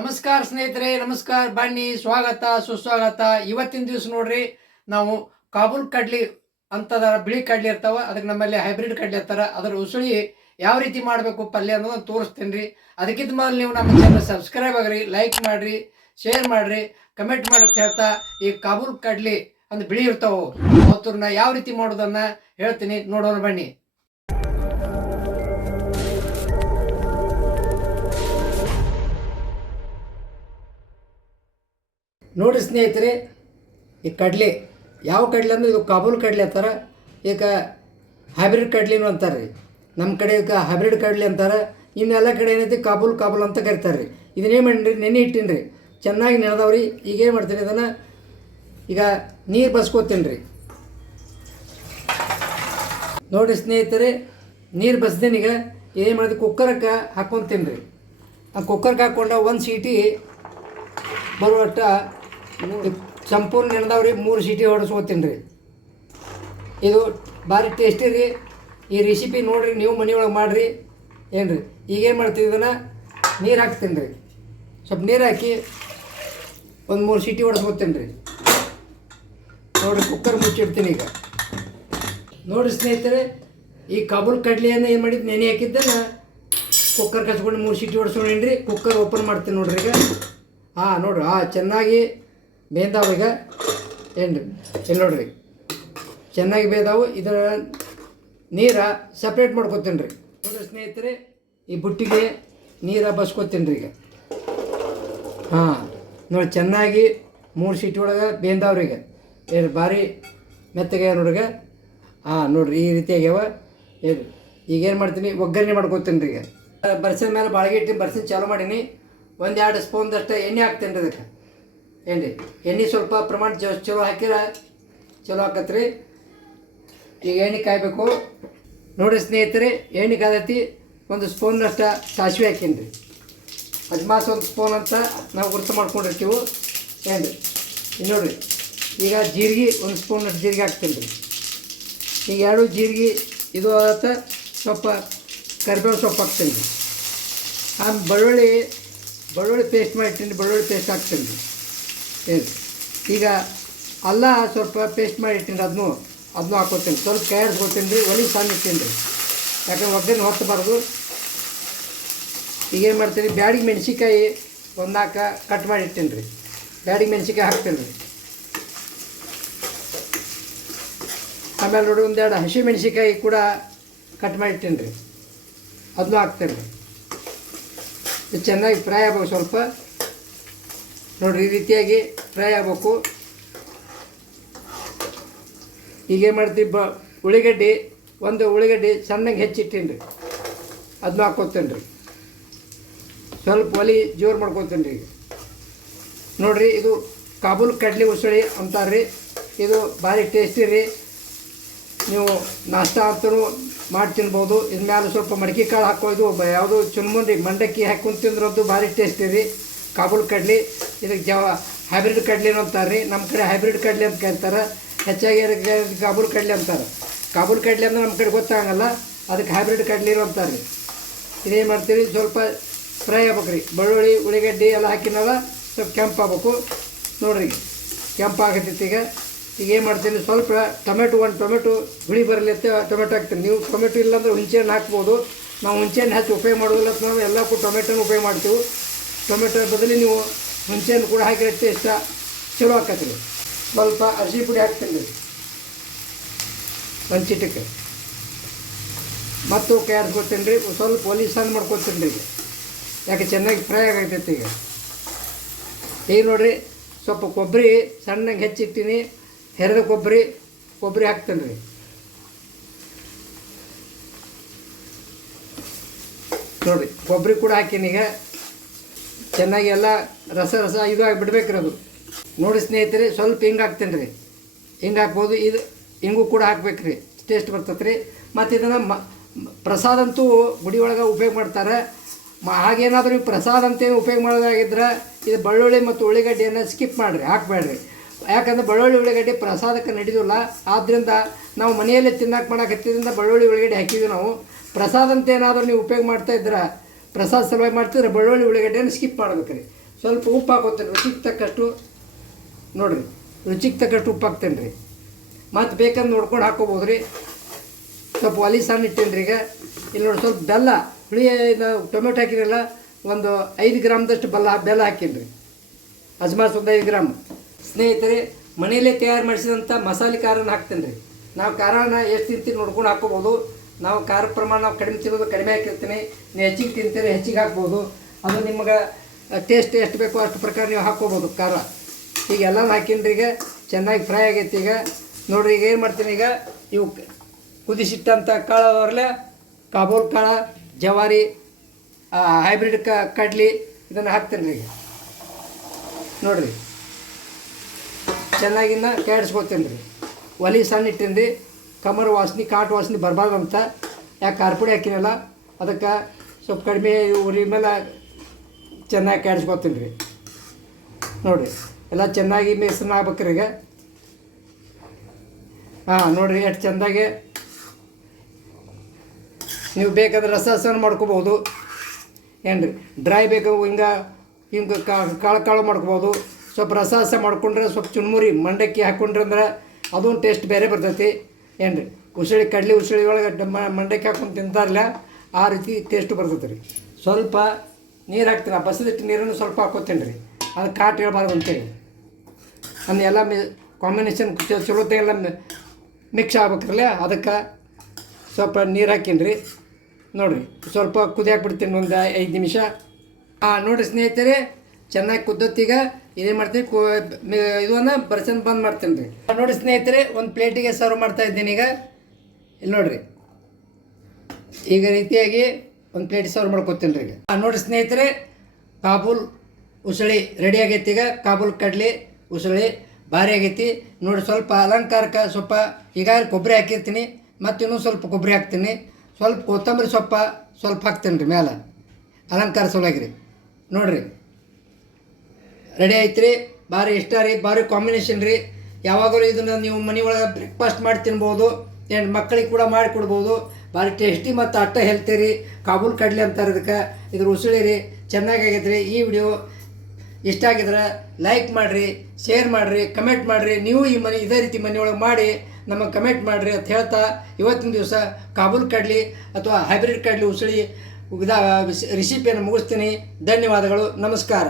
ನಮಸ್ಕಾರ ಸ್ನೇಹಿತರೆ, ನಮಸ್ಕಾರ ಬನ್ನಿ. ಸ್ವಾಗತ, ಸುಸ್ವಾಗತ. ಇವತ್ತಿನ ದಿವಸ ನೋಡ್ರಿ, ನಾವು ಕಾಬೂಲ್ ಕಡ್ಲಿ ಅಂತದ ಬಿಳಿ ಕಡ್ಲಿ ಇರ್ತಾವ, ಅದಕ್ಕೆ ನಮ್ಮಲ್ಲಿ ಹೈಬ್ರಿಡ್ ಕಡ್ಲಿ ಇರ್ತಾರ ಅದ್ರ ಉಸುಳಿ ಯಾವ ರೀತಿ ಮಾಡಬೇಕು ಪಲ್ಯ ಅನ್ನೋದನ್ನ ತೋರಿಸ್ತೀನಿ ರೀ ಅದಕ್ಕಿಂತ ಮೊದಲು ನೀವು ನಮ್ಮ ಚಾನಲ್ ಸಬ್ಸ್ಕ್ರೈಬ್ ಆಗ್ರಿ ಲೈಕ್ ಮಾಡ್ರಿ ಶೇರ್ ಮಾಡ್ರಿ ಕಮೆಂಟ್ ಅಂತ ಹೇಳ್ತಾ ಈ ಕಾಬೂಲ್ ಕಡ್ಲಿ ಅಂದ್ರೆ ಬಿಳಿ ಇರ್ತಾವೆ, ಅವತ್ತೂರ್ನ ಯಾವ ರೀತಿ ಮಾಡೋದನ್ನ ಹೇಳ್ತೀನಿ, ನೋಡೋಣ ಬನ್ನಿ. ನೋಡಿ ಸ್ನೇಹಿತರೆ, ಈ ಕಡಲೆ, ಯಾವ ಕಡಲೆ ಅಂದ್ರೆ ಇದು ಕಾಬೂಲ್ ಕಡಲೆ ಅಂತಾರ, ಈಗ ಹೈಬ್ರಿಡ್ ಕಡಲೆ ಅಂತಾರೆ ರೀ ನಮ್ಮ ಕಡೆ ಈಗ ಹೈಬ್ರಿಡ್ ಕಡಲೆ ಅಂತಾರೆ ಇನ್ನೆಲ್ಲ ಕಡೆ ಏನೈತಿ ಕಾಬೂಲ್ ಕಾಬೂಲ್ ಅಂತ ಕರಿತಾರೆ ರೀ ಇದನ್ನೇ ಮಾಡಿರಿ, ನೆನೆ ಇಟ್ಟೀನಿ ರೀ ಚೆನ್ನಾಗಿ ನೆನೆದವ್ರಿ. ಈಗ ಏನು ಮಾಡ್ತೀನಿ ಅದನ್ನು? ಈಗ ನೀರು ಬಸ್ಕೋತೀನಿ ರೀ ನೋಡಿ ಸ್ನೇಹಿತರೆ, ನೀರು ಬಸ್ದೇನೆ ಈಗ ಏನು ಮಾಡಿದೆ ಕುಕ್ಕರಕ್ಕೆ ಹಾಕ್ಕೊಂತೀನಿ ರೀ ಆ ಕುಕ್ಕರ್ಗೆ ಹಾಕ್ಕೊಂಡ ಒಂದು ಸೀಟಿ ಬರುವಟ್ಟ ಸಂಪೂರ್ಣ ನೆನೆದವ್ರಿ ಮೂರು ಸೀಟಿ ಹೊಡೆಸ್ಕೊತೀನಿ ರೀ. ಇದು ಭಾರಿ ಟೇಸ್ಟಿ ರೀ. ಈ ರೆಸಿಪಿ ನೋಡ್ರಿ, ನೀವು ಮನೆಯೊಳಗೆ ಮಾಡಿರಿ. ಏನು ರೀ ಈಗೇನು ಮಾಡ್ತೀವಿ ಇದನ್ನು? ನೀರು ಹಾಕ್ತೀನಿ ರೀ. ಸ್ವಲ್ಪ ನೀರು ಹಾಕಿ ಒಂದು ಮೂರು ಸೀಟಿ ಹೊಡೆಸ್ಕೊತೀನಿ ರೀ. ನೋಡಿರಿ ಕುಕ್ಕರ್ ಮುಚ್ಚಿಡ್ತೀನಿ ಈಗ. ನೋಡಿ ಸ್ನೇಹಿತರೆ, ಈ ಕಾಬೂಲ್ ಕಡ್ಲಿಯನ್ನು ಏನು ಮಾಡಿದ್ದು ನೆನೆ ಹಾಕಿದ್ದನ್ನು ಕುಕ್ಕರ್ ಕಚ್ಕೊಂಡು ಮೂರು ಸೀಟಿ ಹೊಡ್ಸ್ಕೊಂಡೇನಿ ರೀ ಕುಕ್ಕರ್ ಓಪನ್ ಮಾಡ್ತೀನಿ ನೋಡ್ರಿ ಈಗ. ಹಾಂ, ನೋಡ್ರಿ, ಹಾಂ, ಚೆನ್ನಾಗಿ ಬೇಯ್ದಾವ ಈಗ ಏನು ಇಲ್ಲಿ ನೋಡ್ರಿ? ಚೆನ್ನಾಗಿ ಬೇಂದಾವು ಇದರ ನೀರ ಸಪ್ರೇಟ್ ಮಾಡ್ಕೊತೀನಿ ರೀ ನೋಡ್ರಿ ಸ್ನೇಹಿತರೆ, ಈ ಬುಟ್ಟಿಗೆ ನೀರ ಬಸ್ಕೊತೀನಿ ರೀ ಈಗ. ಹಾಂ ನೋಡಿ ಚೆನ್ನಾಗಿ ಮೂರು ಸೀಟಿ ಒಳಗೆ ಬೇಂದಾವ್ರಿ ಈಗ. ಏನು ಭಾರಿ ಮೆತ್ತಗೆ ನೋಡ್ರಿಗ ಹಾಂ, ನೋಡ್ರಿ ಈ ರೀತಿ ಆಗ್ಯಾವ. ಏನು ಈಗೇನು ಮಾಡ್ತೀನಿ? ಒಗ್ಗರಣೆ ಮಾಡ್ಕೊತೀನಿ ರೀ ಈಗ. ಬರ್ಸಿನ ಮೇಲೆ ಬಾಳಿಗೆ ಇಟ್ಟು ಬರ್ಸಿನ ಚಾಲು ಮಾಡೀನಿ. ಒಂದೆರಡು ಸ್ಪೂನ್ದಷ್ಟು ಎಣ್ಣೆ ಹಾಕ್ತೀನಿ ರೀ ಅದಕ್ಕೆ. ಏನು ರೀ ಎಣ್ಣೆ ಸ್ವಲ್ಪ ಪ್ರಮಾಣ ಜ ಚಲೋ ಹಾಕಿರ? ಚಲೋ ಹಾಕತ್ರಿ? ಈಗ ಎಣ್ಣೆ ಕಾಯಬೇಕು. ನೋಡಿ ಸ್ನೇಹಿತರೆ, ಎಣ್ಣೆ ಕಾದತಿ, ಒಂದು ಸ್ಪೂನ್ನಷ್ಟು ಸಾಸಿವೆ ಹಾಕೀನಿ ರೀ ಒಂದು ಸ್ಪೂನ್ ಅಂತ ನಾವು ಗುರುತು ಮಾಡ್ಕೊಂಡಿರ್ತೀವಿ. ಏನು ರೀ ನೋಡಿರಿ, ಈಗ ಜೀರಿಗೆ ಒಂದು ಸ್ಪೂನಷ್ಟು ಜೀರಿಗೆ ಹಾಕ್ತೀನಿ ರೀ ಈಗ ಎರಡು ಜೀರಿಗೆ ಇದು ಆದ ಸ್ವಲ್ಪ ಕರಿಬೇವು ಸೊಪ್ಪು ಹಾಕ್ತೀನಿ ರೀ ಆಮೇಲೆ ಬೆಳ್ಳುಳ್ಳಿ ಬೆಳ್ಳುಳ್ಳಿ ಪೇಸ್ಟ್ ಮಾಡಿಟ್ಟಿನಿ ಬೆಳ್ಳುಳ್ಳಿ ಪೇಸ್ಟ್ ಹಾಕ್ತೀನಿ ರೀ ಈಗ ಅಲ್ಲ ಸ್ವಲ್ಪ ಪೇಸ್ಟ್ ಮಾಡಿ ಇಟ್ಟಿನಿ ಅದನ್ನು ಅದನ್ನು ಹಾಕೋತೀನಿ ಸ್ವಲ್ಪ ಕೈಯಾಡಿಸ್ಕೊತೀನಿ ರೀ, ಒಲಿ ಸಣ್ಣ ಇಟ್ಟಿನಿ ರೀ. ಯಾಕಂದ್ರೆ ಒಗ್ಗರಣೆ ಹೊತ್ತಬಾರ್ದು ಈಗೇನು ಮಾಡ್ತೀನಿ, ಬ್ಯಾಡಿಗೆ ಮೆಣಸಿಕಾಯಿ ಒಂದು ನಾಲ್ಕು ಕಟ್ ಮಾಡಿ ಇಟ್ಟೀನಿ ರೀ. ಬ್ಯಾಡಿಗೆ ಮೆಣಸಿಕಾಯಿ ಹಾಕ್ತೀನಿ ರೀ. ಆಮೇಲೆ ನೋಡಿ ಒಂದೆರಡು ಹಸಿ ಮೆಣಸಿಕಾಯಿ ಕೂಡ ಕಟ್ ಮಾಡಿ ಇಟ್ಟೀನಿ ರೀ. ಅದನ್ನು ಹಾಕ್ತೀನಿ ರೀ. ಚೆನ್ನಾಗಿ ಫ್ರೈ ಆಗ್ಬೇಕು ಸ್ವಲ್ಪ. ನೋಡಿರಿ, ಈ ರೀತಿಯಾಗಿ ಫ್ರೈ ಆಗ್ಬೇಕು. ಈಗೇನು ಮಾಡ್ತೀವಿ ಬ ಉಳ್ಳಿಗಡ್ಡೆ ಒಂದು ಉಳ್ಳಿಗಡ್ಡೆ ಸಣ್ಣಗೆ ಹೆಚ್ಚಿಟ್ಟೀನಿ ರೀ ಅದನ್ನ ಹಾಕ್ಕೊತೇನೆ ರೀ ಸ್ವಲ್ಪ ಒಲಿ ಜೋರು ಮಾಡ್ಕೊತೇನೆ ರೀ ನೋಡಿರಿ, ಇದು ಕಾಬೂಲ್ ಕಡ್ಲಿ ಉಸಳಿ ಅಂತಾರೆ ರೀ ಇದು ಭಾರಿ ಟೇಸ್ಟಿ ರೀ. ನೀವು ನಾಷ್ಟ ಅಂತೂ ಮಾಡಿ ತಿನ್ಬೋದು. ಇದ್ರ ಮೇಲೆ ಸ್ವಲ್ಪ ಮಡಿಕೆ ಕಾಳು ಹಾಕೋದು ಯಾವುದು ಚುನ್ಮುಂದಿ ಮಂಡಕ್ಕಿ ಹಾಕೊಂಡು ತಿಂದ್ರದ್ದು ಭಾರಿ ಟೇಸ್ಟಿ ರೀ. ಕಾಬೂಲ್ ಕಡ್ಲಿ, ಇದಕ್ಕೆ ಜವ ಹೈಬ್ರಿಡ್ ಕಡ್ಲಿನೂ ಅಂತಾರೆ. ರೀ ನಮ್ಮ ಕಡೆ ಹೈಬ್ರಿಡ್ ಕಡ್ಲಿ ಅಂತ ಕೇಳ್ತಾರೆ. ಹೆಚ್ಚಾಗಿ ಅದಕ್ಕೆ ಕಾಬೂಲ್ ಕಡ್ಲಿ ಅಂತಾರೆ. ಕಾಬೂಲ್ ಕಡ್ಲಿ ಅಂದ್ರೆ ನಮ್ಮ ಕಡೆ ಗೊತ್ತಾಗಲ್ಲ. ಅದಕ್ಕೆ ಹೈಬ್ರಿಡ್ ಕಡ್ಲಿನೂ ಅಂತಾರೆ. ರೀ ಇದೇನು ಮಾಡ್ತೀವಿ. ಸ್ವಲ್ಪ ಫ್ರೈ ಆಗ್ಬೇಕು ರೀ ಬೆಳ್ಳುಳ್ಳಿ ಉಳ್ಳಿಗಡ್ಡಿ ಎಲ್ಲ ಹಾಕಿನಲ್ಲ ಸ್ವಲ್ಪ ಕೆಂಪು ಆಗ್ಬೇಕು ನೋಡ್ರಿ ಕೆಂಪು ಈಗ. ಈಗ ಏನು ಮಾಡ್ತೀನಿ? ಸ್ವಲ್ಪ ಟೊಮೆಟೊ, ಒಂದು ಟೊಮೆಟೊ ಹುಳಿ ಬರಲಿ ಅಂತ ಟೊಮೆಟೊ ಹಾಕ್ತೀನಿ. ನೀವು ಟೊಮೆಟೊ ಇಲ್ಲಾಂದ್ರೆ ಹುಂಚೆಹಣ್ಣು ಹಾಕ್ಬೋದು. ನಾವು ಹುಂಚೆಹಣ್ಣು ಹಚ್ಚಿ ಉಪಯೋಗ ಮಾಡೋದಿಲ್ಲ ನಾವು ಎಲ್ಲಕ್ಕೂ ಟೊಮೆಟೊನ ಉಪಯೋಗ ಮಾಡ್ತೀವಿ. ಟೊಮೆಟೊ ಬದಲು ನೀವು ಹುಣಸೆಹಣ್ಣು ಕೂಡ ಹಾಕಿರೋ ಟೇಸ್ಟ ಚಲೋ ಆಕತ್ತಿ ರೀ ಸ್ವಲ್ಪ ಅರಿಶಿ ಪುಡಿ ಹಾಕ್ತೀನಿ ಒಂದು ಚಿಟಕ್ಕೆ ಮತ್ತು ಕೈ ರೀ, ಸ್ವಲ್ಪ ಪೊಲೀಸ್ ಸಣ್ಣ ಮಾಡ್ಕೊತೀನಿ ರೀ ಯಾಕೆ ಚೆನ್ನಾಗಿ ಫ್ರೈ ಆಗತೈತಿ ಈಗ. ಈಗ ನೋಡಿರಿ, ಸ್ವಲ್ಪ ಕೊಬ್ಬರಿ ಸಣ್ಣಗೆ ಹೆಚ್ಚಿಟ್ಟೀನಿ, ಹೆರದ ಕೊಬ್ಬರಿ ಕೊಬ್ಬರಿ ಹಾಕ್ತೀನಿ ರೀ. ನೋಡಿರಿ ಕೊಬ್ಬರಿ ಕೂಡ ಹಾಕೀನಿ ಈಗ. ಚೆನ್ನಾಗಿ ಎಲ್ಲ ರಸ ರಸ ಇದು ಆಗಿ ಬಿಡ್ಬೇಕ್ರಿ ಅದು ನೋಡಿ ಸ್ನೇಹಿತರೆ, ಸ್ವಲ್ಪ ಹಿಂಗೆ ಹಾಕ್ತೇನೆ ರೀ. ಹಿಂಗೆ ಹಾಕ್ಬೋದು, ಇದು ಹಿಂಗೂ ಕೂಡ ಹಾಕ್ಬೇಕು ರೀ. ಟೇಸ್ಟ್ ಬರ್ತೈತೆ ರೀ. ಮತ್ತು ಇದನ್ನು ಮ ಮ- ಪ್ರಸಾದ ಅಂತೂ ಗುಡಿ ಒಳಗೆ ಉಪಯೋಗ ಮಾಡ್ತಾರೆ. ಮ, ಹಾಗೇನಾದರೂ ನೀವು ಪ್ರಸಾದ ಅಂತೇನು ಉಪಯೋಗ ಮಾಡೋದಾಗಿದ್ರೆ ಇದು ಬೆಳ್ಳುಳ್ಳಿ ಮತ್ತು ಉಳ್ಳಿಗಡ್ಡೆಯನ್ನು ಸ್ಕಿಪ್ ಮಾಡಿರಿ, ಹಾಕ್ಬೇಡ್ರಿ. ಯಾಕಂದ್ರೆ ಬೆಳ್ಳುಳ್ಳಿ, ಉಳ್ಳಿಗಡ್ಡೆ ಪ್ರಸಾದಕ್ಕೆ ನಡೆದಿಲ್ಲ ಆದ್ದರಿಂದ ನಾವು ಮನೆಯಲ್ಲೇ ತಿನ್ನಕ್ಕೆ ಮಾಡಕತ್ತಿದ್ರಿಂದ ಬೆಳ್ಳುಳ್ಳಿ, ಉಳ್ಳಿಗಡ್ಡೆ ಹಾಕಿದ್ವಿ ನಾವು. ಪ್ರಸಾದ ಅಂತ ಏನಾದರೂ ನೀವು ಉಪಯೋಗ ಮಾಡ್ತಾ ಇದ್ರೆ ಪ್ರಸಾದ ಸಲುವಾಗಿ ಮಾಡ್ತಿದ್ರೆ ಬೆಳ್ಳುಳ್ಳಿ, ಉಳ್ಳಿಗಡ್ಡೆಯನ್ನು ಸ್ಕಿಪ್ ಮಾಡ್ಬೇಕ್ರಿ ಸ್ವಲ್ಪ ಉಪ್ಪು ಹಾಕೋತೇನೆ ರುಚಿಗೆ ತಕ್ಕಷ್ಟು. ನೋಡಿರಿ, ರುಚಿಗೆ ತಕ್ಕಷ್ಟು ಉಪ್ಪು ಹಾಕ್ತೇನೆ ರೀ. ಮತ್ತು ಬೇಕಂದ್ರೆ ನೋಡ್ಕೊಂಡು ಹಾಕೋಬೋದು ರೀ. ಸ್ವಲ್ಪ ಒಲಿ ಸಣ್ಣ ಇಟ್ಟೇನಿ ರೀ ಈಗ. ಇಲ್ಲಿ ನೋಡಿ ಸ್ವಲ್ಪ ಬೆಲ್ಲ, ಹುಳಿ ಟೊಮೆಟೊ ಹಾಕಿರಲ್ಲ ಒಂದು ಐದು ಗ್ರಾಮ್ದಷ್ಟು ಬೆಲ್ಲ ಬೆಲ್ಲ ಹಾಕೀನಿ ರೀ. ಅಜ್ಮಾಸ್ ಒಂದು ಐದು ಗ್ರಾಮ್. ಸ್ನೇಹಿತರೆ, ಮನೆಯಲ್ಲೇ ತಯಾರು ಮಾಡಿಸಿದಂಥ ಮಸಾಲೆ ಖಾರನ ಹಾಕ್ತೇನೆ ರೀ. ನಾವು ಖಾರನ ಎಷ್ಟು ತಿಂತೀವಿ ನೋಡ್ಕೊಂಡು ಹಾಕ್ಕೋಬೋದು ನಾವು ಖಾರ ಪ್ರಮಾಣ ನಾವು ಕಡಿಮೆ ತಿನ್ನೋದು ಕಡಿಮೆ ಹಾಕಿರ್ತೀನಿ. ನೀವು ಹೆಚ್ಚಿಗೆ ತಿಂತೀರಿ, ಹೆಚ್ಚಿಗೆ ಹಾಕ್ಬೋದು. ಅದು ನಿಮ್ಗೆ ಟೇಸ್ಟ್ ಎಷ್ಟು ಬೇಕೋ ಅಷ್ಟು ಪ್ರಕಾರ ನೀವು ಹಾಕ್ಕೋಬೋದು ಖಾರ. ಈಗ ಎಲ್ಲ ಹಾಕಿನ್ರಿ ಈಗ, ಚೆನ್ನಾಗಿ ಫ್ರೈ ಆಗೈತಿ ಈಗ. ನೋಡಿರಿ ಈಗ ಏನು ಮಾಡ್ತೀನಿ ಈಗ, ಇವು ಕುದಿಸಿಟ್ಟಂಥ ಕಾಳು ಅದಾವ್ರಲ್ಲ ಕಾಬೂಲ್ ಕಾಳ, ಜವಾರಿ ಹೈಬ್ರಿಡ್ ಕ, ಕಡ್ಲಿ, ಇದನ್ನು ಹಾಕ್ತೀನಿ ಈಗ. ನೋಡ್ರಿ. ಚೆನ್ನಾಗಿನ್ನ ಕೆಡಿಸ್ಕೊತೀನಿ ರೀ ಒಲಿ ಸಣ್ಣ ಇಟ್ಟೀನಿ ಕಮರ್ ವಾಸನೆ, ಕಾಟು ವಾಸನೆ ಬರಬಾರ್ದಂತ ಯಾಕೆ ಖಾರ ಪುಡಿ ಹಾಕಿನಲ್ಲ? ಅದಕ್ಕೆ ಸ್ವಲ್ಪ ಕಡಿಮೆ ಉರಿ ಮೇಲೆ ಚೆನ್ನಾಗಿ ಕಾಡಿಸ್ಕೊತೀನಿ ರೀ ನೋಡಿರಿ ಎಲ್ಲ ಚೆನ್ನಾಗಿ ಮಿಶ್ರಣ ಆಗ್ಬೇಕ್ರಿ ಈಗ. ಹಾಂ, ನೋಡಿರಿ, ಎಷ್ಟು ಚೆಂದಾಗಿ. ನೀವು ಬೇಕಾದ್ರೆ ರಸ ಹಸನ ಮಾಡ್ಕೋಬೋದು ಏನು ರೀ ಡ್ರೈ ಬೇಕು, ಹಿಂಗೆ ಹಿಂಗೆ ಕಾಳು ಕಾಳು ಮಾಡ್ಕೋಬೋದು ಸ್ವಲ್ಪ ರಸ ಹಸ ಮಾಡ್ಕೊಂಡ್ರೆ ಸ್ವಲ್ಪ ಚುನ್ಮುರಿ ಮಂಡಕ್ಕಿ ಹಾಕ್ಕೊಂಡ್ರೆ ಅಂದ್ರೆ ಅದೊಂದು ಟೇಸ್ಟ್ ಬೇರೆ ಬರ್ತೈತಿ. ಏನು ರೀ ಉಸಳಿ, ಕಡಲೆ ಉಸಳಿ ಒಳಗೆ ಮಂಡಕ್ಕಿ ಹಾಕೊಂಡು ತಿಂತಾರಲ್ಲ, ಆ ರೀತಿ ಟೇಸ್ಟ್ ಬರ್ತೈತೆ ರೀ. ಸ್ವಲ್ಪ ನೀರು ಹಾಕ್ತೀನಿ, ಆ ಬಸದಿಟ್ಟು ನೀರನ್ನು ಸ್ವಲ್ಪ ಹಾಕೋತೀನಿ ರೀ. ಅದು ಕಾಟ್ ಹೇಳ್ಬಾರ್ದು ಅಂತೇಳಿ. ಅಂದ್ರೆ ಎಲ್ಲ ಮಿ ಕಾಂಬಿನೇಷನ್ ಚಲೋತ್ತೆ ಎಲ್ಲ ಮಿಕ್ಸ್ ಆಗ್ಬೇಕ್ರಲ್ಲ, ಅದಕ್ಕೆ ಸ್ವಲ್ಪ ನೀರು ಹಾಕೀನಿ ರೀ. ನೋಡಿರಿ, ಸ್ವಲ್ಪ ಕುದಿ ಬಿಡ್ತೀನಿ ಒಂದು ಐದು ನಿಮಿಷ. ಹಾಂ ನೋಡಿರಿ ಸ್ನೇಹಿತರೆ, ಚೆನ್ನಾಗಿ ಕುದ್ದತ್ತೀಗ ಇದೇನು ಮಾಡ್ತೀನಿ? ಕು ಇದನ್ನು ಬರ್ಸನ್ ಬಂದ್ ಮಾಡ್ತೀನಿ ರೀ. ನೋಡಿ ಸ್ನೇಹಿತರೆ, ಒಂದು ಪ್ಲೇಟಿಗೆ ಸರ್ವ್ ಮಾಡ್ತಾ ಇದ್ದೀನಿ ಈಗ. ಇಲ್ಲಿ ನೋಡಿರಿ. ಈಗ ರೀತಿಯಾಗಿ ಒಂದು ಪ್ಲೇಟ್ ಸರ್ವ್ ಮಾಡ್ಕೊತೀನಿ ರೀ ಈಗ. ನೋಡಿ ಸ್ನೇಹಿತರೆ, ಕಾಬೂಲ್ ಉಸಳಿ ರೆಡಿ ಆಗೈತಿ ಈಗ. ಕಾಬೂಲ್ ಕಡ್ಲಿ ಉಸಳಿ ಭಾರಿ ಆಗೈತಿ. ನೋಡಿ ಸ್ವಲ್ಪ ಅಲಂಕಾರಕ್ಕೆ ಸ್ವಲ್ಪ ಈಗಾಗಲೇ ಕೊಬ್ಬರಿ ಹಾಕಿರ್ತೀನಿ. ಮತ್ತು ಇನ್ನೂ ಸ್ವಲ್ಪ ಕೊಬ್ಬರಿ ಹಾಕ್ತೀನಿ. ಸ್ವಲ್ಪ ಕೊತ್ತಂಬರಿ ಸೊಪ್ಪ ಸ್ವಲ್ಪ ಹಾಕ್ತೀನಿ ರೀ ಮೇಲೆ ಅಲಂಕಾರ ಸಲುವಾಗಿ ರೀ. ನೋಡಿರಿ. ರೆಡಿ ಐತ್ರಿ ಭಾರಿ ಇಷ್ಟ ರೀ ಭಾರಿ ಕಾಂಬಿನೇಷನ್ ರೀ. ಯಾವಾಗಲೂ ಇದನ್ನು ನೀವು ಮನೆ ಒಳಗೆ ಬ್ರೇಕ್ಫಾಸ್ಟ್ ಮಾಡಿ ತಿನ್ಬೋದು, ಏನು ಮಕ್ಕಳಿಗೆ ಕೂಡ ಮಾಡಿ ಕೊಡ್ಬೋದು. ಭಾರಿ ಟೇಸ್ಟಿ ಮತ್ತು ಅಟ್ಟ ಹೆಲ್ತಿ ರೀ. ಕಾಬೂಲ್ ಕಡಲೆ ಅಂತಾರೆ ಇದಕ್ಕೆ. ಇದ್ರ ಉಸುಳಿ ರೀ. ಚೆನ್ನಾಗಿ ಆಗೈತೆ ರೀ ಈ ವಿಡಿಯೋ ಇಷ್ಟ ಆಗಿದ್ರೆ ಲೈಕ್ ಮಾಡಿರಿ ಶೇರ್ ಮಾಡಿರಿ ಕಮೆಂಟ್ ಮಾಡಿರಿ. ನೀವು ಈ ಮನೆ, ಇದೇ ರೀತಿ ಮನೆಯೊಳಗೆ ಮಾಡಿ ನಮಗೆ ಕಮೆಂಟ್ ಮಾಡಿರಿ ಅಂತ ಹೇಳ್ತಾ ಇವತ್ತಿನ ದಿವಸ ಕಾಬೂಲ್ ಕಡ್ಲಿ ಅಥವಾ ಹೈಬ್ರಿಡ್ ಕಡ್ಲಿ ಉಸುಳಿ ರೆಸಿಪಿಯನ್ನು ಮುಗಿಸ್ತೀನಿ. ಧನ್ಯವಾದಗಳು. ನಮಸ್ಕಾರ.